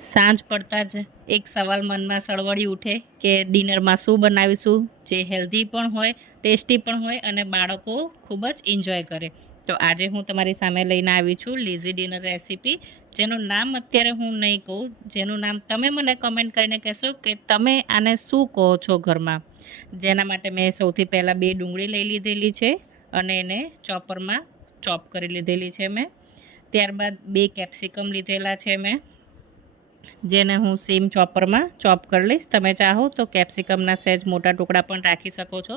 સાંજ પડતા જ એક સવાલ મનમાં સળવળી ઉઠે કે ડિનરમાં શું બનાવીશું જે હેલ્ધી પણ હોય, ટેસ્ટી પણ હોય અને બાળકો ખૂબ જ એન્જોય કરે. તો આજે હું તમારી સામે લઈને આવી છું લેઝી ડિનર રેસીપી, જેનું નામ અત્યારે હું નહીં કહું, જેનું નામ તમે મને કમેન્ટ કરીને કહેશો કે તમે આને શું કહો છો ઘરમાં. જેના માટે મેં સૌથી પહેલાં 2 ડુંગળી લઈ લીધેલી છે અને એને ચોપરમાં ચોપ કરી લીધેલી છે મેં. ત્યારબાદ 2 કેપ્સિકમ લીધેલા છે મેં, જેને હું સેમ ચોપરમાં ચોપ કરી લઈશ. તમે ચાહો તો કેપ્સિકમના સહેજ મોટા ટુકડા પણ રાખી શકો છો,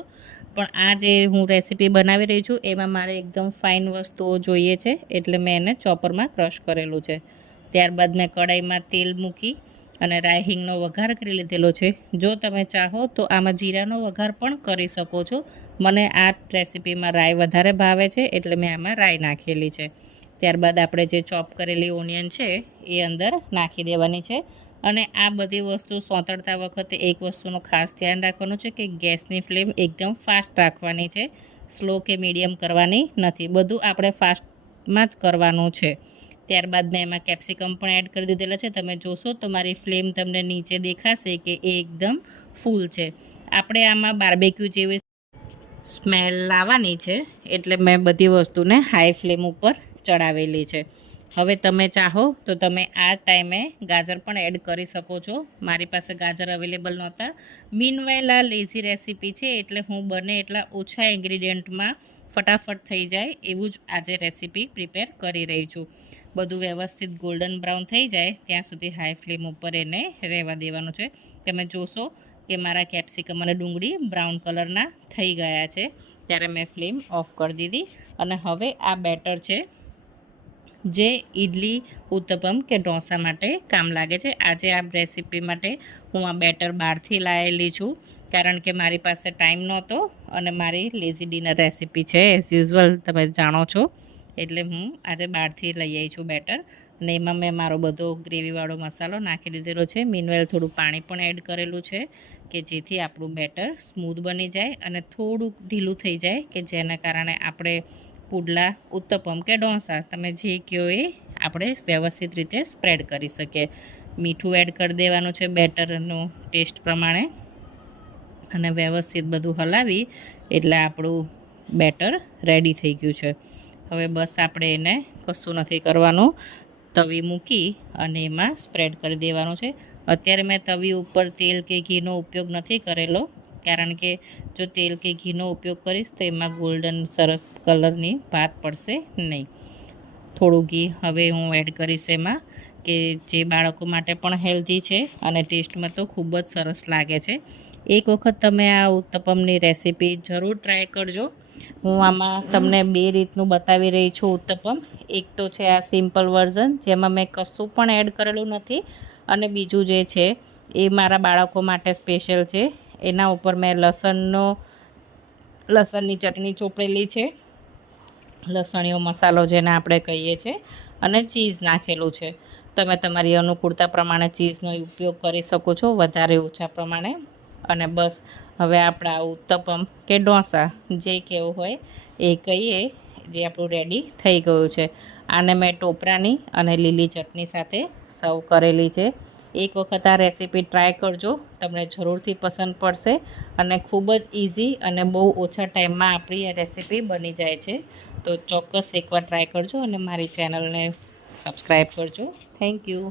પણ આ જે હું રેસીપી બનાવી રહી છું એમાં મારે એકદમ ફાઇન વસ્તુઓ જોઈએ છે, એટલે મેં એને ચોપરમાં ક્રશ કરેલું છે. ત્યારબાદ મેં કઢાઈમાં તેલ મૂકી અને રાઈ હિંગનો વઘાર કરી લીધેલો છે. જો તમે ચાહો તો આમાં જીરાનો વઘાર પણ કરી શકો છો. મને આ રેસીપીમાં રાઈ વધારે ભાવે છે, એટલે મેં આમાં રાઈ નાખેલી છે. ત્યારબાદ આપણે જે ચોપ કરેલી ઓનિયન છે એ અંદર નાખી દેવાની છે. અને આ બધી વસ્તુ સોતરતા વખતે એક વસ્તુનું ખાસ ધ્યાન રાખવાનું છે કે ગેસની ફ્લેમ એકદમ ફાસ્ટ રાખવાની છે, સ્લો કે મીડિયમ કરવાની નથી. બધું આપણે ફાસ્ટમાં જ કરવાનું છે. ત્યારબાદ મેં એમાં કેપ્સિકમ પણ એડ કરી દીધેલા છે. તમે જોશો તો મારી ફ્લેમ તમને નીચે દેખાશે કે એ એકદમ ફૂલ છે. આપણે આમાં બાર્બેક્યુ જેવી સ્મેલ લાવવાની છે, એટલે મેં બધી વસ્તુને હાઈ ફ્લેમ ઉપર ચડાવેલી છે. હવે તમે ચાહો તો તમે આ ટાઈમે ગાજર પણ એડ કરી શકો છો. મારી પાસે ગાજર અવેલેબલ નહોતા. મીનવાઇલ આ લેઝી રેસીપી છે, એટલે હું બને એટલા ઓછા ઇન્ગ્રીડિયન્ટમાં ફટાફટ થઈ જાય એવું જ આજે રેસીપી પ્રિપેર કરી રહી છું. બધું વ્યવસ્થિત ગોલ્ડન બ્રાઉન થઈ જાય ત્યાં સુધી હાઈ ફ્લેમ ઉપર એને રહેવા દેવાનું છે. તમે જોશો કે મારા કેપ્સિકમ અને ડુંગળી બ્રાઉન કલરના થઈ ગયા છે, ત્યારે મેં ફ્લેમ ઓફ કરી દીધી. અને હવે આ બેટર છે જે ઇડલી, ઉત્તપમ કે ઢોસા માટે કામ લાગે છે. આજે આ રેસીપી માટે હું આ બેટર બહારથી લાવેલી છું, કારણ કે મારી પાસે ટાઈમ નહોતો અને મારી લેઝી ડિનર રેસીપી છે એઝ યુઝ્યુઅલ તમે જાણો છો, એટલે હું આજે બહારથી લઈ આવી છું બેટર. અને એમાં મેં મારો બધો ગ્રેવીવાળો મસાલો નાખી દીધેલો છે. મીનવેલ થોડું પાણી પણ એડ કરેલું છે કે જેથી આપણું બેટર સ્મૂધ બની જાય અને થોડુંક ઢીલું થઈ જાય, કે જેના કારણે આપણે પુડલા, ઉત્તપમ કે ઢોસા તમે જે કહો એ આપણે વ્યવસ્થિત રીતે સ્પ્રેડ કરી શકીએ. મીઠું એડ કરી દેવાનું છે બેટરનો ટેસ્ટ પ્રમાણે, અને વ્યવસ્થિત બધું હલાવી એટલે આપણું બેટર રેડી થઈ ગયું છે. હવે બસ આપણે એને કશું નથી કરવાનું, તવી મૂકી અને એમાં સ્પ્રેડ કરી દેવાનું છે. અત્યારે મેં તવી ઉપર તેલ કે ઘીનો ઉપયોગ નથી કરેલો, કારણ કે જો તેલ કે ઘીનો ઉપયોગ કરીશ તો એમાં ગોલ્ડન સરસ કલરની ભાત પડશે નહીં. થોડું ઘી હવે હું એડ કરીશ એમાં, કે જે બાળકો માટે પણ હેલ્ધી છે અને ટેસ્ટમાં તો ખૂબ જ સરસ લાગે છે. એક વખત તમે આ ઉત્તપમની રેસીપી જરૂર ટ્રાય કરજો. હું આમાં તમને 2 રીતનું બતાવી રહી છું ઉત્તપમ. એક તો છે આ સિમ્પલ વર્ઝન, જેમાં મેં કશું પણ એડ કરેલું નથી, અને બીજું જે છે એ મારા બાળકો માટે સ્પેશિયલ છે. એના ઉપર મેં લસણની ચટણી ચોપડેલી છે, લસણીયો મસાલો જેને આપણે કહીએ છીએ, અને ચીઝ નાખેલું છે. તમે તમારી અનુકૂળતા પ્રમાણે ચીઝનો ઉપયોગ કરી શકો છો, વધારે ઓછા પ્રમાણે. અને બસ હવે આપણા ઉત્તપમ કે ઢોસા જે કહેવું હોય એ કહીએ, જે આપણું રેડી થઈ ગયું છે. આને મેં ટોપરાની અને લીલી ચટણી સાથે સર્વ કરેલી છે. એક વખત આ રેસીપી ટ્રાય કરજો, તમને જરૂરથી પસંદ પડશે. અને ખૂબ જ ઇઝી અને બહુ ઓછા ટાઈમમાં આપણી આ રેસીપી બની જાય છે. તો ચોક્કસ એકવાર ટ્રાય કરજો અને મારી ચેનલને સબસ્ક્રાઈબ કરજો. Thank you.